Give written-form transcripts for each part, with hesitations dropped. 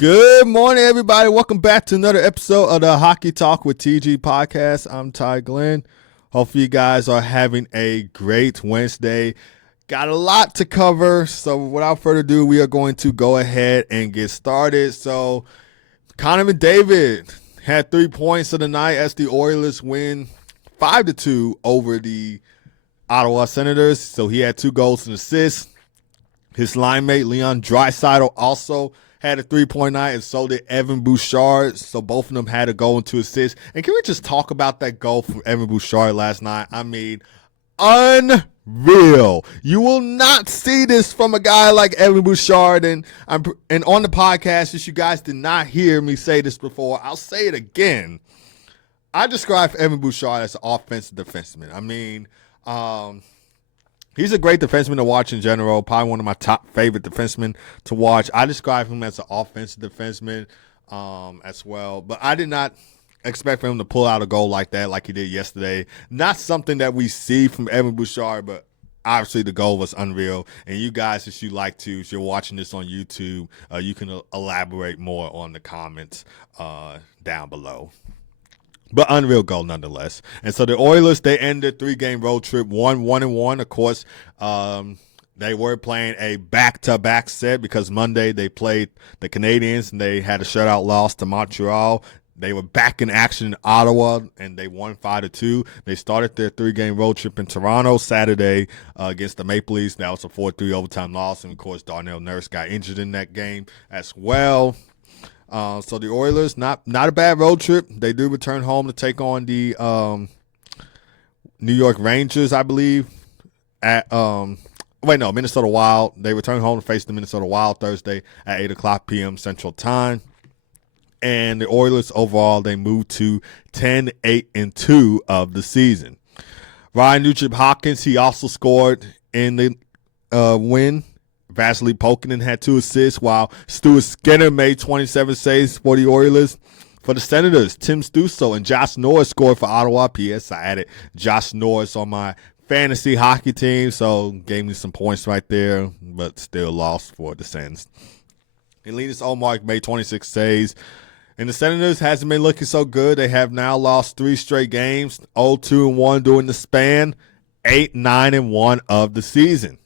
Good morning, everybody. Welcome back to another episode of the Hockey Talk with TG podcast. I'm Ty Glenn. Hopefully you guys are having a great Wednesday. Got a lot to cover, so without further ado, we are going to go ahead and get started. So Connor McDavid had 3 points of the night as the Oilers win 5-2 over the Ottawa Senators. So he had 2 goals and assists. His line mate, Leon Draisaitl, also had a 3-point night, and so did Evan Bouchard. So both of them had a goal and 2 assists. And can we just talk about that goal from Evan Bouchard last night? I mean, unreal. You will not see this from a guy like Evan Bouchard. And on the podcast, if you guys did not hear me say this before, I'll say it again. I describe Evan Bouchard as an offensive defenseman. I mean, he's a great defenseman to watch in general, probably one of my top favorite defensemen to watch. I describe him as an offensive defenseman as well, but I did not expect for him to pull out a goal like that like he did yesterday. Not something that we see from Evan Bouchard, but obviously the goal was unreal. And you guys, if you like to, if you're watching this on YouTube, you can elaborate more on the comments down below. But unreal goal nonetheless. And so the Oilers, they ended 3-game road trip 1-1-1. Of course, they were playing a back-to-back set because Monday they played the Canadiens and they had a shutout loss to Montreal. They were back in action in Ottawa, and they won 5-2. They started their 3-game road trip in Toronto Saturday against the Maple Leafs. That was a 4-3 overtime loss. And, of course, Darnell Nurse got injured in that game as well. So the Oilers, not a bad road trip. They do return home to take on the New York Rangers, I believe. Minnesota Wild. They return home to face the Minnesota Wild Thursday at 8 o'clock p.m. Central Time. And the Oilers overall, they moved to 10-8-2 of the season. Ryan Nugent-Hopkins, he also scored in the win. Vasily Pokanen had 2 assists, while Stuart Skinner made 27 saves for the Oilers. For the Senators, Tim Stützle and Josh Norris scored for Ottawa. P.S. I added Josh Norris on my fantasy hockey team, so gave me some points right there, but still lost for the Sens. And Linus Ullmark made 26 saves. And the Senators hasn't been looking so good. They have now lost 3 straight games, 0-2-1 during the span, 8-9-1 of the season.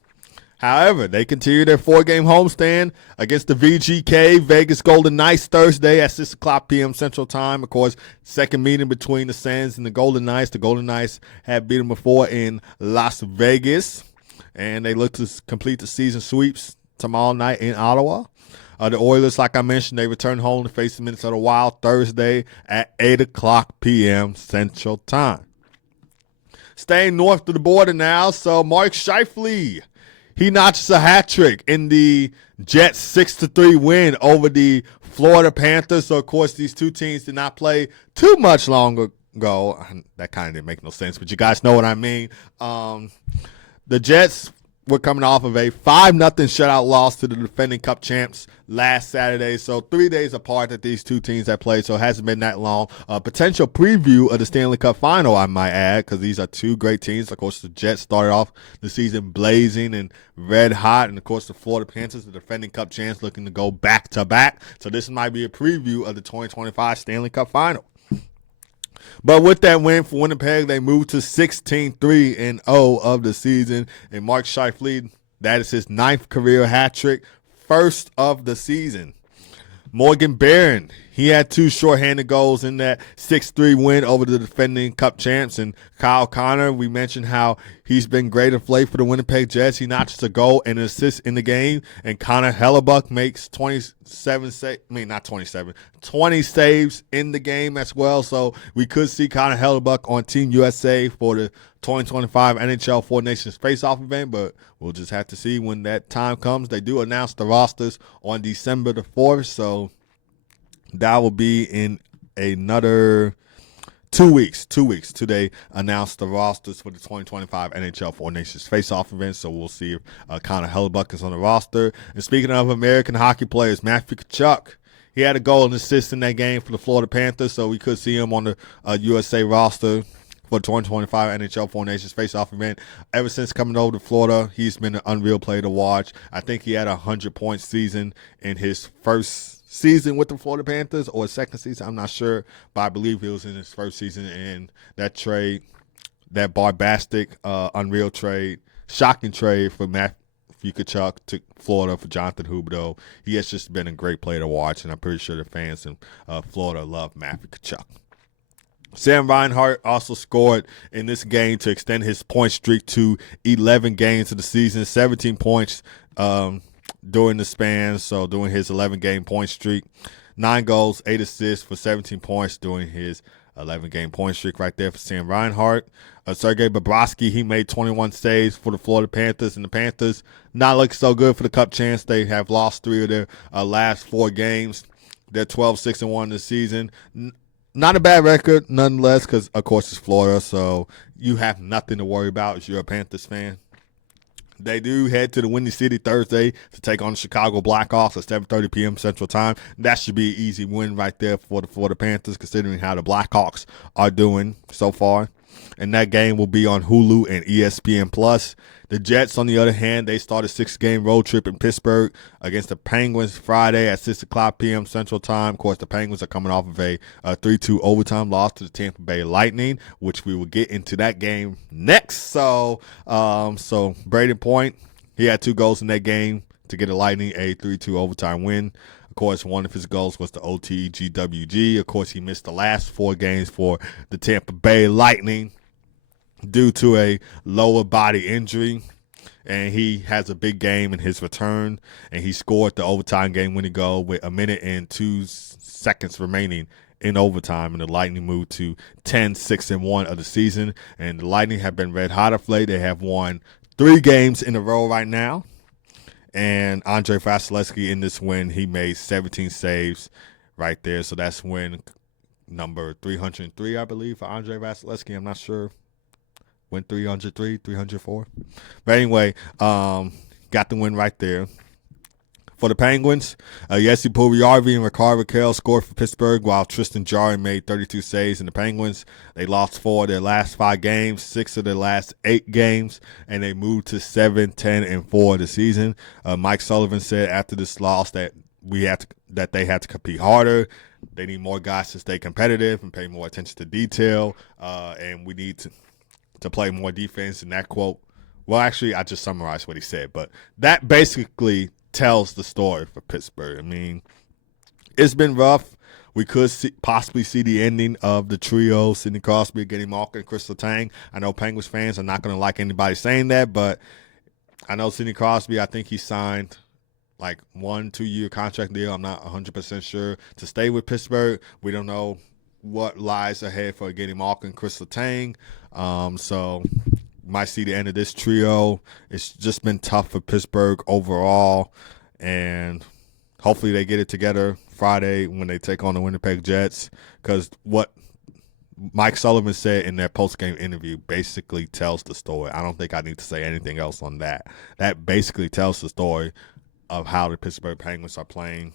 However, they continue their 4-game homestand against the VGK Vegas Golden Knights Thursday at 6 o'clock p.m. Central Time. Of course, second meeting between the Sens and the Golden Knights. The Golden Knights have beaten before in Las Vegas, and they look to complete the season sweeps tomorrow night in Ottawa. The Oilers, like I mentioned, they return home to face the Minnesota Wild Thursday at 8 o'clock p.m. Central Time. Staying north of the border now, so Mark Scheifele, he notches a hat trick in the Jets 6-3 win over the Florida Panthers. So, of course, these two teams did not play too much long ago. That kind of didn't make no sense, but you guys know what I mean. The Jets were coming off of a 5-0 shutout loss to the defending Cup champs last Saturday. So 3 days apart that these two teams have played, so it hasn't been that long. Potential preview of the Stanley Cup final, I might add, because these are two great teams. Of course, the Jets started off the season blazing and red hot, and of course the Florida Panthers, the defending Cup champs, looking to go back-to-back. So this might be a preview of the 2025 Stanley Cup final. But with that win for Winnipeg, they moved to 16-3-0 of the season. And Mark Scheifele, that is his 9th career hat trick, first of the season. Morgan Barron, he had 2 shorthanded goals in that 6-3 win over the defending Cup champs. And Kyle Connor, we mentioned how he's been great of late for the Winnipeg Jets. He notched a goal and an assist in the game. And Connor Hellebuck makes 20 saves in the game as well. So we could see Connor Hellebuck on Team USA for the 2025 NHL Four Nations Face-Off event, but we'll just have to see when that time comes. They do announce the rosters on December the 4th, so that will be in another 2 weeks. 2 weeks till they announce the rosters for the 2025 NHL Four Nations Face-Off event, so we'll see if Connor Hellebuck is on the roster. And speaking of American hockey players, Matthew Tkachuk, he had a goal and assist in that game for the Florida Panthers, so we could see him on the USA roster for the 2025 NHL Four Nations Face-Off event. Ever since coming over to Florida, he's been an unreal player to watch. I think he had a 100-point season in his first season with the Florida Panthers or his second season. I'm not sure, but I believe it was in his first season. And that trade, that bombastic, unreal trade, shocking trade for Matthew Tkachuk to Florida for Jonathan Huberdeau. He has just been a great player to watch, and I'm pretty sure the fans in Florida love Matthew Tkachuk. Sam Reinhart also scored in this game to extend his point streak to 11 games of the season, 17 points during the span, so during his 11-game point streak. 9 goals, 8 assists for 17 points during his 11-game point streak right there for Sam Reinhart. Sergei Bobrovsky, he made 21 saves for the Florida Panthers, and the Panthers not looking so good for the Cup chance. They have lost 3 of their last 4 games. They're 12-6-1 this season. Not a bad record, nonetheless, because, of course, it's Florida, so you have nothing to worry about if you're a Panthers fan. They do head to the Windy City Thursday to take on the Chicago Blackhawks at 7:30 p.m. Central Time. That should be an easy win right there for the Panthers, considering how the Blackhawks are doing so far. And that game will be on Hulu and ESPN+. The Jets, on the other hand, they start a 6-game road trip in Pittsburgh against the Penguins Friday at 6 o'clock p.m. Central Time. Of course, the Penguins are coming off of a 3-2 overtime loss to the Tampa Bay Lightning, which we will get into that game next. So Braden Point, he had 2 goals in that game to get the Lightning a 3-2 overtime win. Of course, one of his goals was the OT GWG. Of course, he missed the last 4 games for the Tampa Bay Lightning due to a lower body injury, and he has a big game in his return, and he scored the overtime game-winning goal with 1 minute and 2 seconds remaining in overtime, and the Lightning moved to 10-6-1 of the season, and the Lightning have been red hot of late. They have won 3 games in a row right now, and Andre Vasilevsky in this win, he made 17 saves right there, so that's win number 303, I believe, for Andre Vasilevsky. I'm not sure. Went 303, 304. But anyway, got the win right there. For the Penguins, Jesse Puljujarvi and Rickard Rakell scored for Pittsburgh, while Tristan Jarry made 32 saves in the Penguins. They lost 4 of their last 5 games, 6 of their last 8 games, and they moved to 7-10-4 the season. Mike Sullivan said after this loss that they had to compete harder. They need more guys to stay competitive and pay more attention to detail, and we need to play more defense. And that quote, well, actually, I just summarized what he said, but that basically tells the story for Pittsburgh. I mean, it's been rough. We could possibly see the ending of the trio, Sidney Crosby, Getty Malkin, and Crystal Tang. I know Penguins fans are not going to like anybody saying that, but I know Sidney Crosby, I think he signed like 1-2-year contract deal. I'm not 100% sure to stay with Pittsburgh. We don't know what lies ahead for Getty Malkin, Crystal Tang. So might see the end of this trio. It's just been tough for Pittsburgh overall, and hopefully they get it together Friday when they take on the Winnipeg Jets, because what Mike Sullivan said in their post-game interview basically tells the story. I don't think I need to say anything else on that. That basically tells the story of how the Pittsburgh Penguins are playing.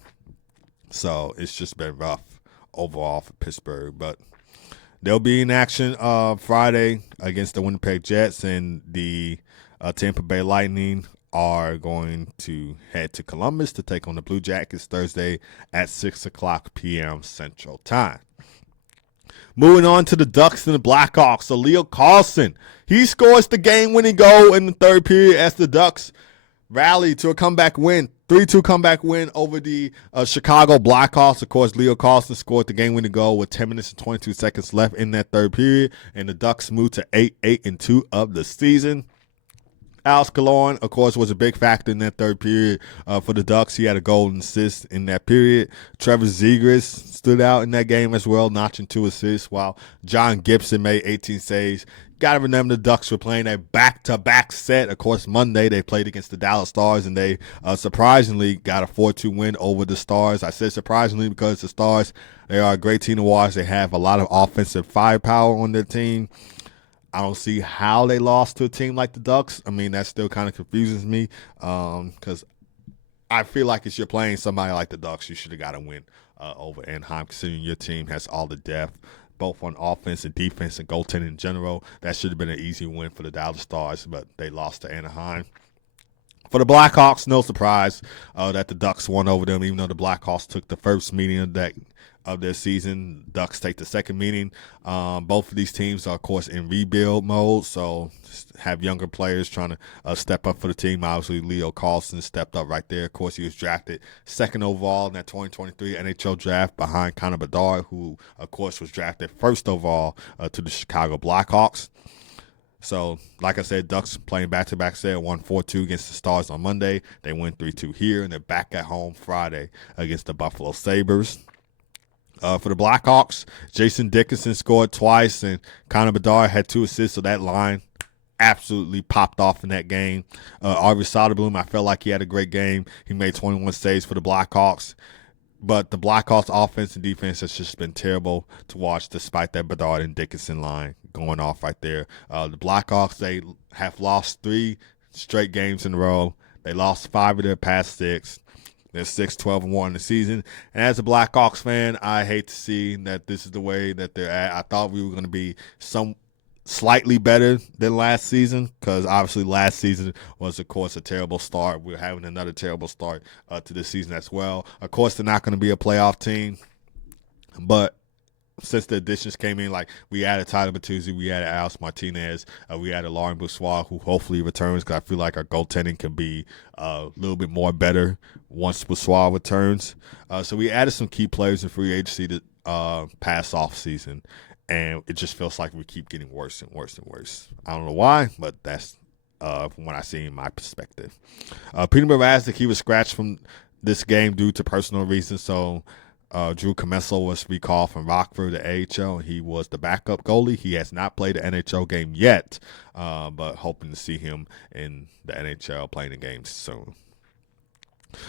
So it's just been rough overall for Pittsburgh, but they'll be in action Friday against the Winnipeg Jets, and the Tampa Bay Lightning are going to head to Columbus to take on the Blue Jackets Thursday at 6 o'clock p.m. Central Time. Moving on to the Ducks and the Blackhawks. So Leo Carlsson, he scores the game-winning goal in the third period as the Ducks rally to a comeback win. 3-2 comeback win over the Chicago Blackhawks. Of course, Leo Carlsson scored the game-winning goal with 10 minutes and 22 seconds left in that third period, and the Ducks moved to 8-2 of the season. Alex Killorn, of course, was a big factor in that third period for the Ducks. He had a goal and assist in that period. Trevor Zegras stood out in that game as well, notching 2 assists, while John Gibson made 18 saves. Got to remember the Ducks were playing a back-to-back set. Of course, Monday they played against the Dallas Stars, and they surprisingly got a 4-2 win over the Stars. I said surprisingly because the Stars, they are a great team to watch. They have a lot of offensive firepower on their team. I don't see how they lost to a team like the Ducks. I mean, that still kind of confuses me because I feel like if you're playing somebody like the Ducks, you should have got a win over Anaheim, considering your team has all the depth, both on offense and defense and goaltending in general. That should have been an easy win for the Dallas Stars, but they lost to Anaheim. For the Blackhawks, no surprise that the Ducks won over them, even though the Blackhawks took the first meeting of their season. Ducks take the second meeting. Both of these teams are, of course, in rebuild mode, so have younger players trying to step up for the team. Obviously, Leo Carlson stepped up right there. Of course, he was drafted second overall in that 2023 NHL draft behind Connor Bedard, who, of course, was drafted first overall to the Chicago Blackhawks. So, like I said, Ducks playing back-to-back set, won 4-2 against the Stars on Monday. They win 3-2 here, and they're back at home Friday against the Buffalo Sabres. For the Blackhawks, Jason Dickinson scored twice, and Connor Bedard had 2 assists, so that line absolutely popped off in that game. Arvid Soderblom, I felt like he had a great game. He made 21 saves for the Blackhawks. But the Blackhawks offense and defense has just been terrible to watch despite that Bedard and Dickinson line going off right there. The Blackhawks, they have lost 3 straight games in a row. They lost 5 of their past 6. They're 6-12-1 in the season. And as a Blackhawks fan, I hate to see that this is the way that they're at. I thought we were going to be slightly better than last season, because obviously last season was, of course, a terrible start. We're having another terrible start to this season as well. Of course, they're not going to be a playoff team, but since the additions came in, like we added Tyler Bertuzzi, we added Alex Martinez, we added Lauren Boussois, who hopefully returns, because I feel like our goaltending can be a little bit more better once Boussois returns. So we added some key players in free agency to past off season. And it just feels like we keep getting worse and worse and worse. I don't know why, but that's from what I see in my perspective. Peter Mrazek, he was scratched from this game due to personal reasons. So Drew Commesso was recalled from Rockford to AHL. He was the backup goalie. He has not played an NHL game yet, but hoping to see him in the NHL playing the games soon.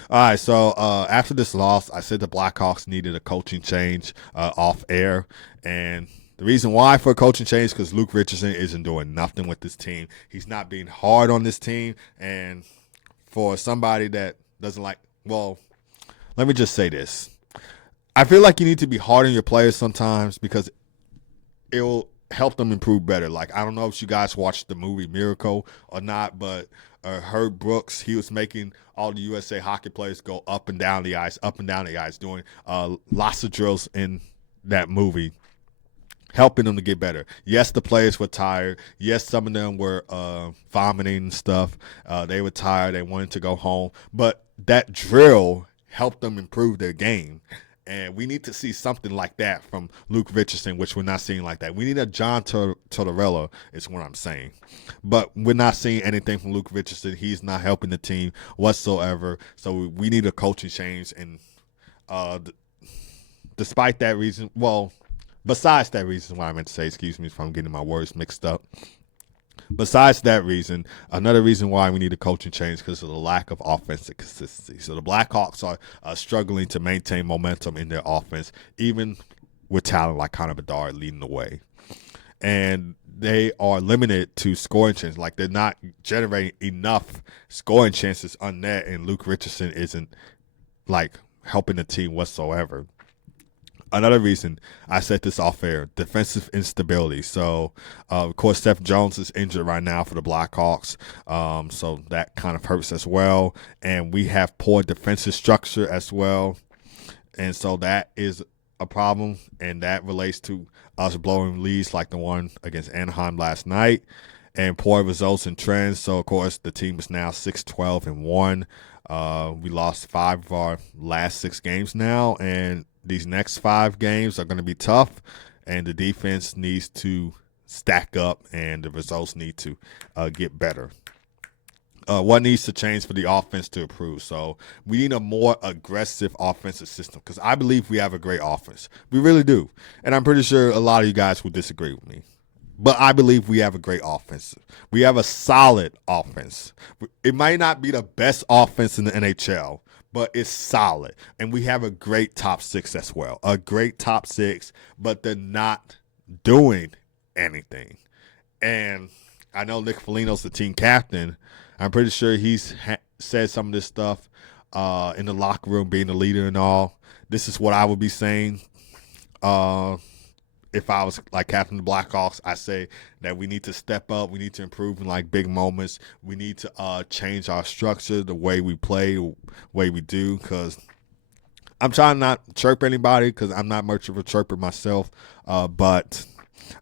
All right, so after this loss, I said the Blackhawks needed a coaching change off air, and the reason why for a coaching change is because Luke Richardson isn't doing nothing with this team. He's not being hard on this team. And for somebody that doesn't like, well, let me just say this. I feel like you need to be hard on your players sometimes because it will help them improve better. Like, I don't know if you guys watched the movie Miracle or not, but Herb Brooks, he was making all the USA hockey players go up and down the ice, doing lots of drills in that movie, helping them to get better. Yes, the players were tired. Yes, some of them were vomiting and stuff. They were tired. They wanted to go home. But that drill helped them improve their game. And we need to see something like that from Luke Richardson, which we're not seeing like that. We need a John Tortorella is what I'm saying. But we're not seeing anything from Luke Richardson. He's not helping the team whatsoever. So we need a coaching change. And despite that reason, besides that reason, what I meant to say, excuse me if I'm getting my words mixed up. Besides that reason, another reason why we need a coaching change because of the lack of offensive consistency. So the Blackhawks are struggling to maintain momentum in their offense, even with talent like Connor Bedard leading the way. And they are limited to scoring chances. Like, they're not generating enough scoring chances on net, and Luke Richardson isn't, like, helping the team whatsoever. Another reason I said this off air, defensive instability. So, of course, Seth Jones is injured right now for the Blackhawks. So that kind of hurts as well. And we have poor defensive structure as well. And so that is a problem. And that relates to us blowing leads like the one against Anaheim last night and poor results and trends. So, of course, the team is now 6-12-1. We lost 5 of our last 6 games now. And these next 5 games are going to be tough, and the defense needs to stack up, and the results need to get better. What needs to change for the offense to improve? So we need a more aggressive offensive system because I believe we have a great offense. We really do, and I'm pretty sure a lot of you guys will disagree with me. But I believe we have a great offense. We have a solid offense. It might not be the best offense in the NHL, but it's solid. And we have a great top 6 as well. A great top 6, but they're not doing anything. And I know Nick Foligno's the team captain. I'm pretty sure he's said some of this stuff in the locker room, being the leader and all. This is what I would be saying. if I was like captain of the Blackhawks, I say that we need to step up. We need to improve in like big moments. We need to change our structure, the way we play, the way we do. Because I'm trying not to chirp anybody because I'm not much of a chirper myself. But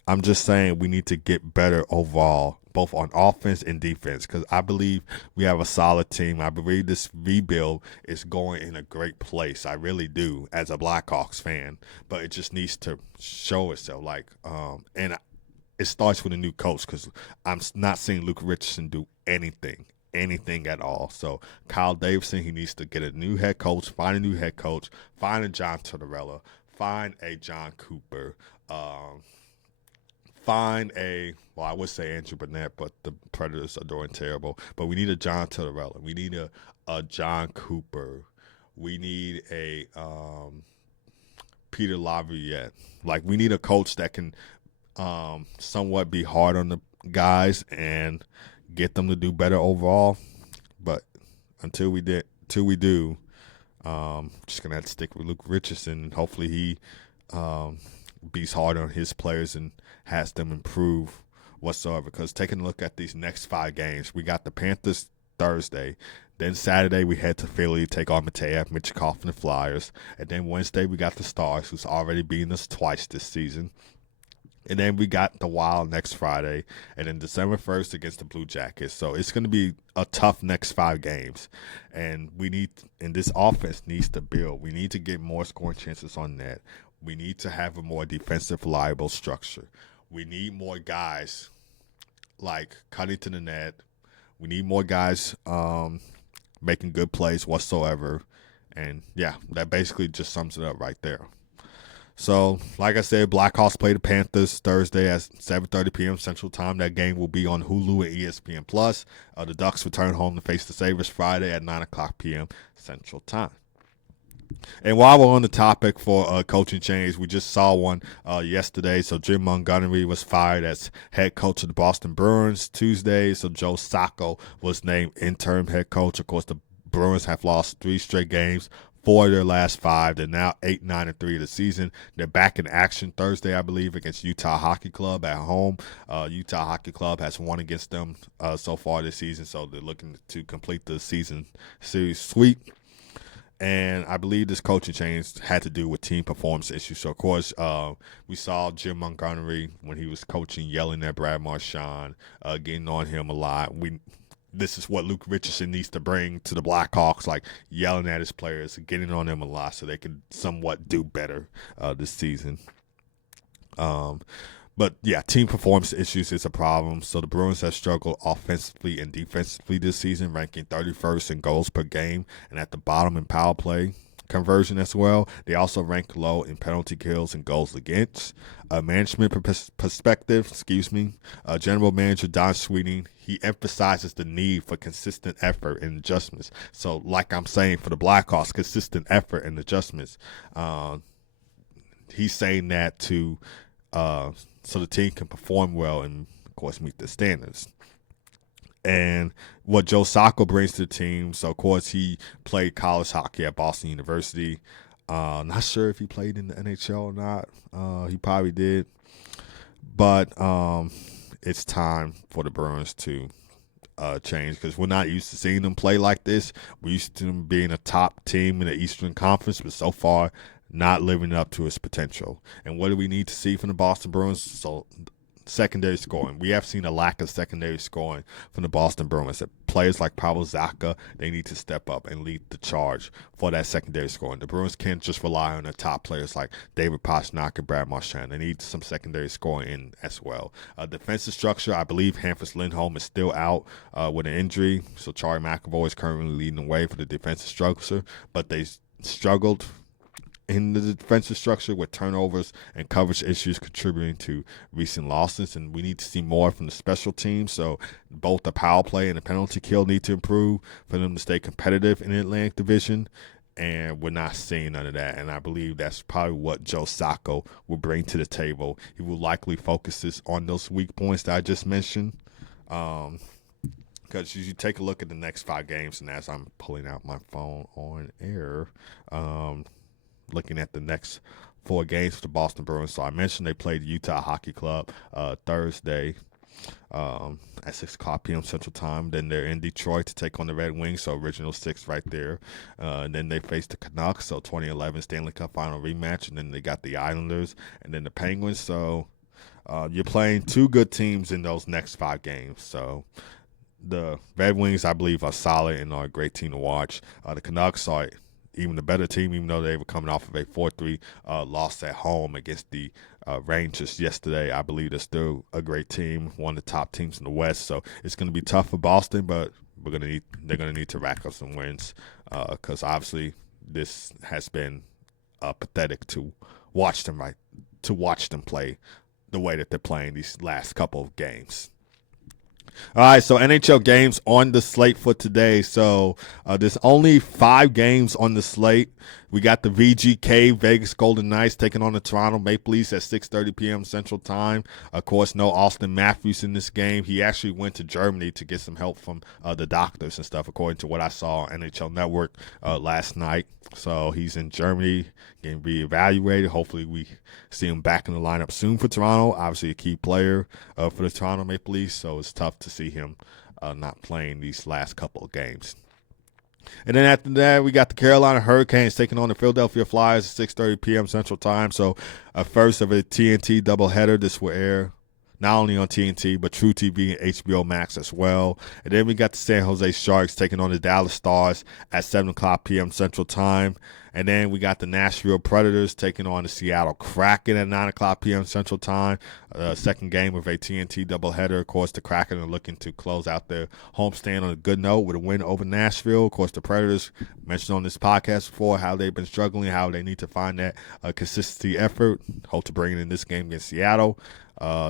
I'm just saying we need to get better overall, both on offense and defense, because I believe we have a solid team. I believe this rebuild is going in a great place. I really do, as a Blackhawks fan. But it just needs to show itself. And it starts with a new coach, because I'm not seeing Luke Richardson do anything at all. So Kyle Davidson, he needs to get a new head coach, find a new head coach, find a John Tortorella, find a John Cooper, I would say Andrew Burnett, but the Predators are doing terrible. But we need a John Tortorella. We need a John Cooper. We need a Peter Laviolette. Like, we need a coach that can somewhat be hard on the guys and get them to do better overall. But until we do, just gonna have to stick with Luke Richardson, and hopefully he beats hard on his players and has them improve whatsoever. Because taking a look at these next 5 games, we got the Panthers Thursday. Then Saturday we head to Philly to take on Mateev, Michikov, and the Flyers. And then Wednesday we got the Stars, who's already beaten us twice this season. And then we got the Wild next Friday, and then December 1st against the Blue Jackets. So it's going to be a tough next 5 games. And this offense needs to build. We need to get more scoring chances on net. We need to have a more defensive, reliable structure. We need more guys, like, cutting to the net. We need more guys making good plays whatsoever. And, yeah, that basically just sums it up right there. So, like I said, Blackhawks play the Panthers Thursday at 7:30 p.m. Central Time. That game will be on Hulu and ESPN+. The Ducks return home to face the Sabres Friday at 9 o'clock p.m. Central Time. And while we're on the topic for coaching change, we just saw one yesterday. So Jim Montgomery was fired as head coach of the Boston Bruins Tuesday. So Joe Sacco was named interim head coach. Of course, the Bruins have lost 3 straight games. 4 of their last 5. They're now 8-9-3 of the season. They're back in action Thursday, I believe, against Utah Hockey Club at home. Utah Hockey Club has won against them so far this season, so they're looking to complete the season series sweep. And I believe this coaching change had to do with team performance issues. So, of course, we saw Jim Montgomery, when he was coaching, yelling at Brad Marchand, getting on him a lot. This is what Luke Richardson needs to bring to the Blackhawks, like yelling at his players, getting on them a lot so they can somewhat do better this season. But, yeah, team performance issues is a problem. So the Bruins have struggled offensively and defensively this season, ranking 31st in goals per game and at the bottom in power play conversion as well. They also rank low in penalty kills and goals against. Management perspective, General Manager Don Sweeney, he emphasizes the need for consistent effort and adjustments. So, like I'm saying, for the Blackhawks, consistent effort and adjustments. He's saying that to so the team can perform well and, of course, meet the standards. And what Joe Sacco brings to the team, so, of course, he played college hockey at Boston University. Not sure if he played in the NHL or not. He probably did. But it's time for the Bruins to change, because we're not used to seeing them play like this. We're used to them being a top team in the Eastern Conference, but so far not living up to its potential. And what do we need to see from the Boston Bruins? So, secondary scoring. We have seen a lack of secondary scoring from the Boston Bruins. Players like Pavel Zacha, they need to step up and lead the charge for that secondary scoring. The Bruins can't just rely on their top players like David Pastrnak and Brad Marchand. They need some secondary scoring in as well. Defensive structure, I believe Hampus Lindholm is still out with an injury. So Charlie McAvoy is currently leading the way for the defensive structure, but they struggled in the defensive structure with turnovers and coverage issues contributing to recent losses. And we need to see more from the special teams. So both the power play and the penalty kill need to improve for them to stay competitive in the Atlantic Division. And we're not seeing none of that. And I believe that's probably what Joe Sacco will bring to the table. He will likely focus this on those weak points that I just mentioned. Because you take a look at the next 5 games, and as I'm pulling out my phone on air, looking at the next 4 games for the Boston Bruins. So I mentioned they played the Utah Hockey Club Thursday at 6 o'clock p.m. Central Time. Then they're in Detroit to take on the Red Wings, so original 6 right there. And then they face the Canucks, so 2011 Stanley Cup Final rematch. And then they got the Islanders and then the Penguins. So you're playing 2 good teams in those next 5 games. So the Red Wings, I believe, are solid and are a great team to watch. The Canucks are even the better team, even though they were coming off of a 4-3 loss at home against the Rangers yesterday. I believe they're still a great team, one of the top teams in the West. So it's going to be tough for Boston, but they're going to need to rack up some wins because obviously this has been pathetic to watch them play the way that they're playing these last couple of games. All right, so NHL games on the slate for today. So there's only 5 games on the slate. We got the VGK Vegas Golden Knights taking on the Toronto Maple Leafs at 6:30 p.m. Central Time. Of course, no Auston Matthews in this game. He actually went to Germany to get some help from the doctors and stuff, according to what I saw on NHL Network last night. So he's in Germany getting reevaluated. Hopefully we see him back in the lineup soon for Toronto. Obviously a key player for the Toronto Maple Leafs, so it's tough to see him not playing these last couple of games. And then after that, we got the Carolina Hurricanes taking on the Philadelphia Flyers at 6:30 p.m. Central Time. So first of a TNT doubleheader. This will air not only on TNT, but True TV and HBO Max as well. And then we got the San Jose Sharks taking on the Dallas Stars at 7 o'clock p.m. Central Time. And then we got the Nashville Predators taking on the Seattle Kraken at 9 o'clock p.m. Central Time. Second game of a TNT doubleheader. Of course, the Kraken are looking to close out their homestand on a good note with a win over Nashville. Of course, the Predators, mentioned on this podcast before, how they've been struggling, how they need to find that consistency effort. Hope to bring it in this game against Seattle.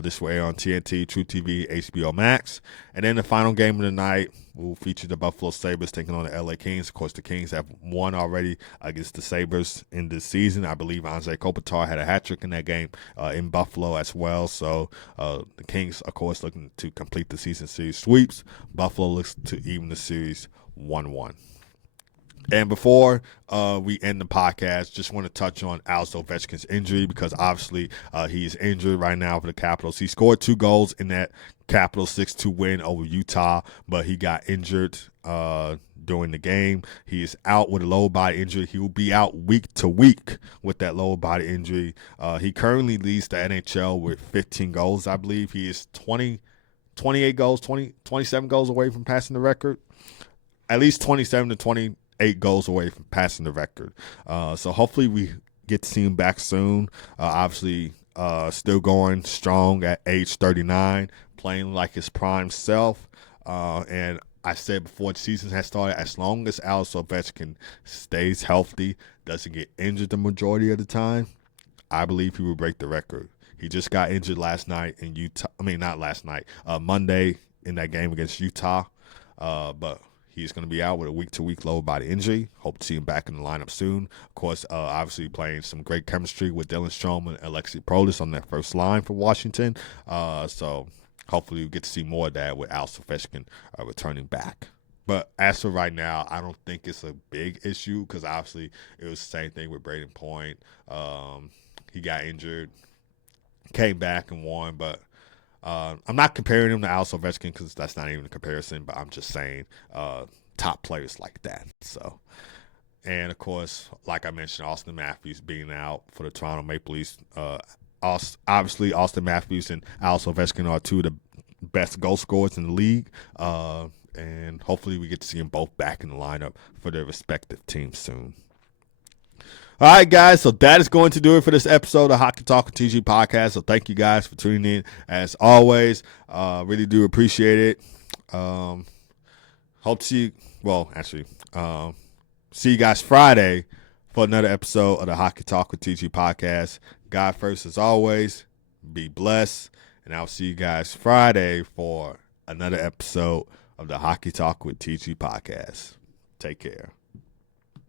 This will air on TNT, True TV, HBO Max. And then the final game of the night will feature the Buffalo Sabres taking on the LA Kings. Of course, the Kings have won already against the Sabres in this season. I believe Anze Kopitar had a hat trick in that game in Buffalo as well. So the Kings, of course, looking to complete the season series sweeps. Buffalo looks to even the series 1-1. And before we end the podcast, just want to touch on Alex Ovechkin's injury because obviously he's injured right now for the Capitals. He scored 2 goals in that Capitals 6-2 win over Utah, but he got injured during the game. He is out with a lower body injury. He will be out week to week with that lower body injury. He currently leads the NHL with 15 goals, I believe. He is 28 goals, 27 goals away from passing the record. At least 27 to 28 goals away from passing the record. So hopefully we get to see him back soon. Obviously, still going strong at age 39, playing like his prime self. And I said before the season has started, as long as Alex Ovechkin stays healthy, doesn't get injured the majority of the time, I believe he will break the record. He just got injured last night in Utah. I mean, not last night, Monday in that game against Utah. But he's going to be out with a week-to-week lower body injury. Hope to see him back in the lineup soon. Of course, obviously playing some great chemistry with Dylan Strome and Alexei Prolis on that first line for Washington. So hopefully we get to see more of that with Alex Ovechkin returning back. But as for right now, I don't think it's a big issue because obviously it was the same thing with Braden Point. He got injured, came back and won, but I'm not comparing him to Alex Ovechkin because that's not even a comparison, but I'm just saying top players like that. So, and of course, like I mentioned, Auston Matthews being out for the Toronto Maple Leafs. Obviously, Auston Matthews and Alex Ovechkin are 2 of the best goal scorers in the league, and hopefully we get to see them both back in the lineup for their respective teams soon. All right, guys, so that is going to do it for this episode of Hockey Talk with TG Podcast. So thank you guys for tuning in as always. Really do appreciate it. Hope to see you, see you guys Friday for another episode of the Hockey Talk with TG Podcast. God first as always, be blessed, and I'll see you guys Friday for another episode of the Hockey Talk with TG Podcast. Take care.